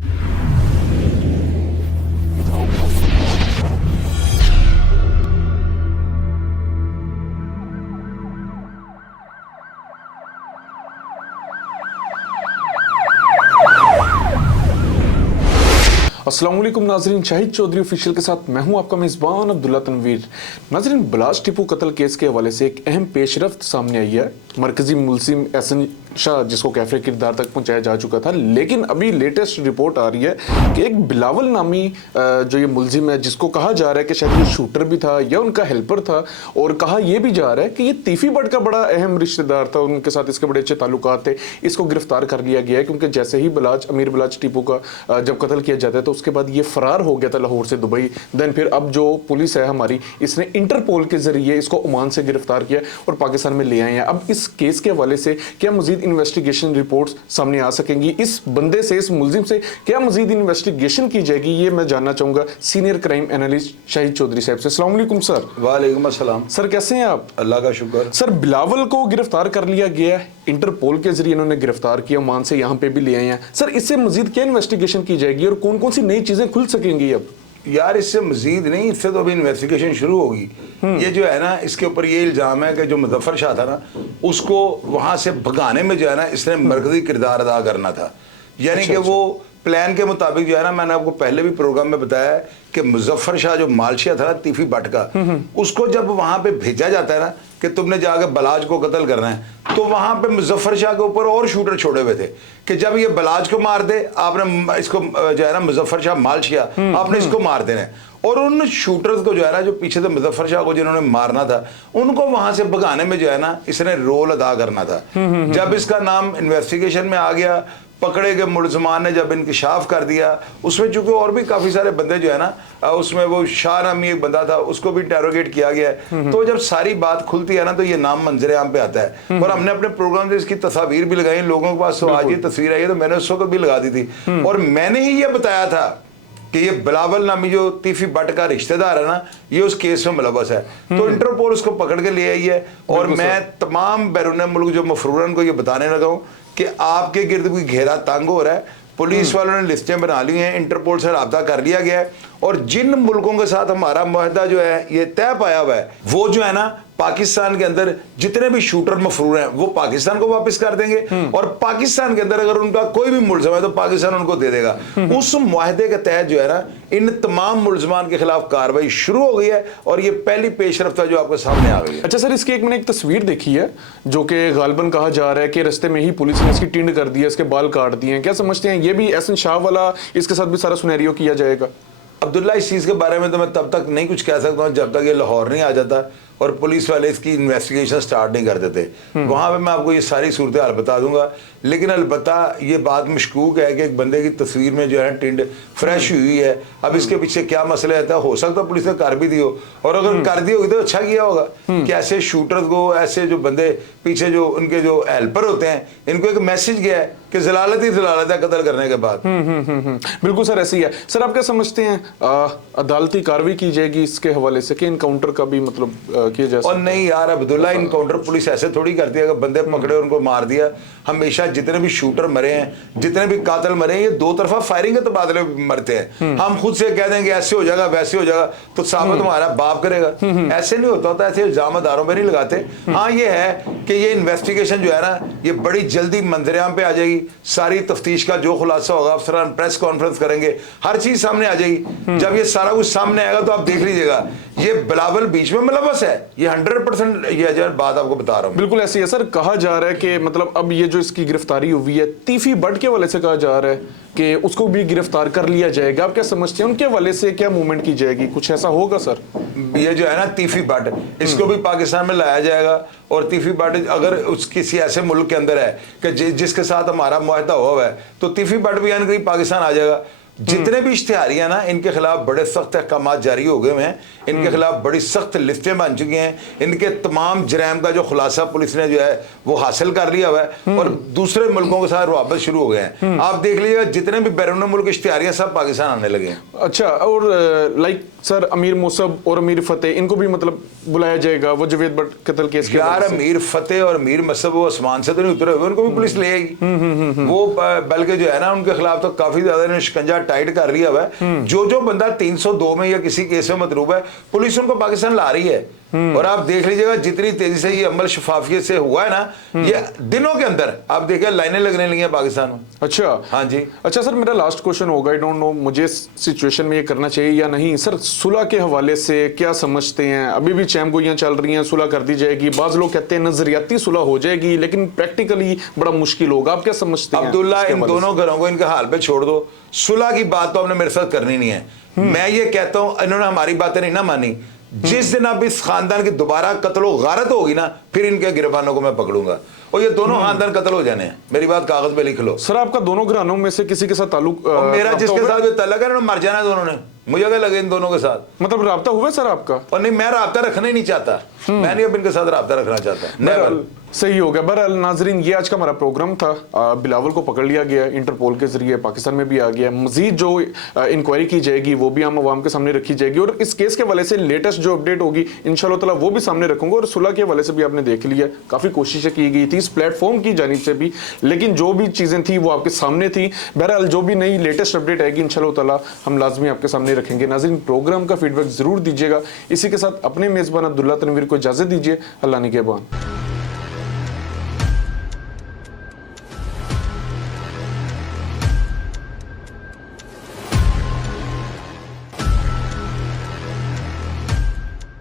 अस्सलाम वालेकुम नाजरीन, शाहिद चौधरी ऑफिशियल के साथ मैं हूं आपका मेज़बान अब्दुल्ला तनवीर। नाजरीन, बिलाज टिपू कत्ल केस के हवाले से एक अहम पेशरफ्त सामने आई है। मरकजी मुलजिम एहसन शाह, जिसको कैफे किरदार तक पहुंचाया जा चुका था, लेकिन अभी लेटेस्ट रिपोर्ट आ रही है कि एक बिलावल नामी जो ये मुलजिम है, जिसको कहा जा रहा है कि शायद ये शूटर भी था या उनका हेल्पर था, और कहा यह भी जा रहा है कि ये तीफी बट का बड़ा अहम रिश्तेदार था, उनके साथ इसके बड़े अच्छे ताल्लुकात थे। इसको गिरफ्तार कर लिया गया है क्योंकि जैसे ही अमीर बिलाज टिपू का जब कत्ल किया जाता है तो उसके बाद ये फरार हो गया था लाहौर से दुबई। देन फिर अब जो पुलिस है हमारी, इसने इंटरपोल के जरिए इसको ओमान से गिरफ्तार किया और पाकिस्तान में ले आए हैं। अब इस केस के हवाले से क्या मजीद इन्वेस्टिगेशन रिपोर्ट्स सामने आ सकेंगी, इस बंदे से, इस मुलजिम से क्या मजीद इन्वेस्टिगेशन की जाएगी, ये मैं जानना चाहूंगा senior crime analyst Shahid Chaudhary साहब से। अस्सलाम वालेकुम सर। वालेकुम अस्सलाम सर, कैसे हैं आप? अल्लाह का शुक्र। सर, बिलावल को गिरफ्तार कर लिया गया है, इंटरपोल के जरिए इन्होंने गिरफ्तार किया, ओमान से यहाँ पे भी ले आए हैं। सर, इससे मजीद क्या इन्वेस्टिगेशन की जाएगी और कौन कौन सी नई चीजें खुल सकेंगी? अब यार इससे मजीद नहीं, इससे तो अभी इन्वेस्टिगेशन शुरू होगी। ये जो है ना, इसके ऊपर ये इल्ज़ाम है कि जो मुजफ्फर शाह था ना, उसको वहाँ से भगाने में जो है ना, इसने मरकजी किरदार अदा करना था। यानी कि वो प्लान के मुताबिक जो है ना, मैंने आपको पहले भी प्रोग्राम में बताया है कि मुजफ्फर शाह जो मालशिया था ना, तीफी बट का, उसको जब वहाँ पे भेजा जाता है ना कि तुमने जाकर बलाज को कत्ल करना है, तो वहाँ पे मुजफ्फर शाह के ऊपर और शूटर छोड़े हुए थे कि जब ये बलाज को मार दे, आपने इसको जो है ना, मुजफ्फर शाह मालशिया, आपने इसको मार देना है। और उन शूटर्स को जो है ना, जो पीछे से मुजफ्फर शाह को जिन्होंने मारना था, उनको वहां से भगाने में जो है ना, इसने रोल अदा करना था। जब इसका नाम इन्वेस्टिगेशन में आ गया, पकड़े गए मुलजमान ने जब इंकशाफ कर दिया, उसमें चूंकि और भी काफी सारे बंदे जो है ना, उसमें वो शाह नामी एक बंदा था, उसको भी इंटेरोगेट किया गया है। तो जब सारी बात खुलती है ना, तो ये नाम मंजरे आम पे आता है। और हमने अपने प्रोग्राम से इसकी तस्वीर भी लगाई लोगों के पास। तो आज ये तस्वीर आई है, तो मैंने उस वक्त भी लगा दी थी, और मैंने ही ये बताया था कि ये बिलावल नामी जो तीफी बट का रिश्तेदार है ना, ये उस केस में मुलव्वस है। तो इंटरपोल उसको पकड़ के ले आई है। और मैं तमाम बैरून मुल्क जो मफरूरन को ये बताने लगा हूँ कि आपके गिर्द कोई घेरा तंग हो रहा है, पुलिस वालों ने लिस्टें बना ली हैं, इंटरपोल से रब्ता कर लिया गया है, और जिन मुल्कों के साथ हमारा मुआहदा जो है ये तय पाया हुआ है, वो जो है ना, पाकिस्तान के अंदर जितने भी शूटर मफरूर हैं वो पाकिस्तान को वापस कर देंगे, और पाकिस्तान के अंदर अगर उनका कोई भी मुल्ज़िम है तो पाकिस्तान उनको दे देगा। उस मुआहदे के तहत जो है ना, इन तमाम मुल्ज़िमान के खिलाफ कार्रवाई शुरू हो गई है, और ये पहली पेशरफ्त जो आपके सामने आ गई है। अच्छा सर, इसकी मैंने एक तस्वीर देखी है जो कि गालिबन कहा जा रहा है कि रस्ते में ही पुलिस ने इसकी टिंड कर दी है, इसके बाल काट दिए हैं। क्या समझते हैं, ये भी एहसन शाह वाला, इसके साथ भी सारा सुनेरियो किया जाएगा? अब्दुल्ला, इस चीज़ के बारे में तो मैं तब तक नहीं कुछ कह सकता हूँ जब तक ये लाहौर नहीं आ जाता और पुलिस वाले इसकी इन्वेस्टिगेशन स्टार्ट नहीं कर देते। वहाँ पे मैं आपको ये सारी सूरत हाल बता दूंगा, लेकिन अलबत्ता ये बात मशकूक है कि एक बंदे की तस्वीर में जो है टिंड फ्रेश हुई है। अब इसके पीछे क्या मसला रहता है, हो सकता है पुलिस ने कर भी दी हो, और अगर कर दी होगी तो अच्छा किया होगा कि ऐसे शूटर्स को, ऐसे जो बंदे पीछे जो उनके जो हेल्पर होते हैं, इनको एक मैसेज गया है कि जलालत ही जलालत है कत्ल करने के बाद। बिल्कुल सर, ऐसी है। सर, आप क्या समझते हैं, अदालती कार्रवाई की जाएगी इसके हवाले से कि इनकाउंटर का भी मतलब किया जा सकता? और नहीं यार अब्दुल्ला, इनकाउंटर पुलिस ऐसे थोड़ी करती है कि बंदे पकड़े उनको मार दिया। हमेशा जितने भी शूटर मरे हैं, जितने भी कातिल मरे हैं, ये दो तरफा फायरिंग के तबादले मरते हैं। हम खुद से कह देंगे ऐसे हो जाएगा वैसे हो जाएगा तो साबित तुम्हारा बाप करेगा, ऐसे नहीं होता। ऐसे इल्जाम दारों में नहीं लगाते। हाँ, ये है कि ये इन्वेस्टिगेशन जो है ना, ये बड़ी जल्दी मंजरेआम पे आ जाएगी। सारी तफ्तीश का जो खुलासा होगा, अफसरान प्रेस कॉन्फ्रेंस करेंगे, हर चीज सामने आ जाएगी। जब ये सारा कुछ सामने आएगा तो आप देख लीजिएगा, ये बिलावल बीच में मुलव्वस है, ये 100% ये बात आपको बता रहा हूँ। बिल्कुल ऐसी है सर। कहा जा रहा है कि मतलब अब ये जो इसकी गिरफ्तारी हुई है, तीफी बट के हवाले से कहा जा रहा है कि उसको भी गिरफ्तार कर लिया जाएगा। आप क्या समझते हैं, उनके हवाले से क्या मूवमेंट की जाएगी? कुछ ऐसा होगा सर? ये जो है ना तीफी बट, इसको भी पाकिस्तान में लाया जाएगा। और तीफी बट अगर उस किसी ऐसे मुल्क के अंदर है कि जिसके साथ हमारा मुआहदा हुआ है, तो तीफी बट भी यानी पाकिस्तान आ जाएगा। जितने भी इश्तिहारियां ना इनके खिलाफ बड़े सख्त अहकाम जारी हो गए हैं, इनके खिलाफ बड़ी सख्त लिस्टें बन चुकी हैं, इनके तमाम जराइम का जो खुलासा पुलिस ने जो है वो हासिल कर लिया हुआ है और दूसरे मुल्कों के साथ रवाबत शुरू हो गए हैं। आप देख लीजिएगा जितने भी बैरून मुल्क इश्तिहारियां सब पाकिस्तान आने लगे हैं। अच्छा, और लाइक सर अमीर मुसब और अमीर फतेह इनको भी मतलब बुलाया जाएगा वो जावेद भट्ट कत्ल केस के यार? हवाले से? अमीर फतेह और अमीर मसब वो आसमान से तो नहीं उतरे हुए, उनको भी पुलिस ले आएगी। वो बल्कि जो है ना उनके खिलाफ तो काफी ज्यादा इन्होंने शिकंजा टाइट कर लिया हुआ है। जो बंदा 302 में या किसी केस में मतरूब है, पुलिस उनको पाकिस्तान ला रही है। और आप देख लीजिएगा जितनी तेजी से ये अमल शफाफियत से हुआ है ना, ये दिनों के अंदर आप देखिए लाइनें लगने लगी हैं पाकिस्तान में। अच्छा, हाँ जी। अच्छा सर, मेरा लास्ट क्वेश्चन होगा, आई डोंट नो मुझे सिचुएशन में ये करना चाहिए या नहीं। सर सुलह के हवाले से क्या समझते हैं? अभी भी चैमगोइयां चल रही हैं, सुलह कर दी जाएगी। बाज लोग कहते हैं नजरियाती सुलह हो जाएगी, लेकिन प्रैक्टिकली बड़ा मुश्किल होगा। आप क्या समझते हैं? अब्दुल्ला, इन दोनों घरों को इनके हाल पे छोड़ दो। सुलह की बात तो आपने मेरे साथ करनी नहीं है। मैं ये कहता हूं इन्होंने हमारी बातें नहीं ना मानी। जिस दिन अब इस खानदान की दोबारा कत्लो गारत होगी ना, फिर इनके गिरबानों को मैं पकड़ूंगा और ये दोनों खानदान कत्ल हो जाने हैं। मेरी बात कागज पे लिख लो। सर आपका दोनों घरानों में से किसी के साथ ताल्लुक मेरा जिसके राब्ता साथ भी तल्लक है ना, मर जाना है दोनों ने। मुझे क्या लगे इन दोनों के साथ मतलब राब्ता हुआ सर आपका? और नहीं, मैं राब्ता रखना ही नहीं चाहता। मैं नहीं अब इनके साथ राब्ता रखना चाहता। नेवर। सही हो गया। बहरहाल नाजरीन, ये आज का हमारा प्रोग्राम था। बिलावल को पकड़ लिया गया इंटरपोल के जरिए, पाकिस्तान में भी आ गया। मजीद जो इंक्वायरी की जाएगी वो भी हम अवाम के सामने रखी जाएगी और इस केस के हवाले से लेटेस्ट जो अपडेट होगी इंशाल्लाह ताला वो भी सामने रखूंगा। और सुलह के हवाले से भी आपने देख लिया, काफी कोशिशें की गई थी इस प्लेटफॉर्म की जानिब से भी, लेकिन जो भी चीजें थी वो आपके सामने थी। बहरहाल जो भी नई लेटेस्ट अपडेट आएगी इंशाल्लाह ताला हम लाजमी आपके सामने रखेंगे। नाजरीन, प्रोग्राम का फीडबैक जरूर दीजिएगा। इसी के साथ अपने मेजबान अब्दुल्ला तनवीर को इजाजत दीजिए। अल्लाह निगहबान।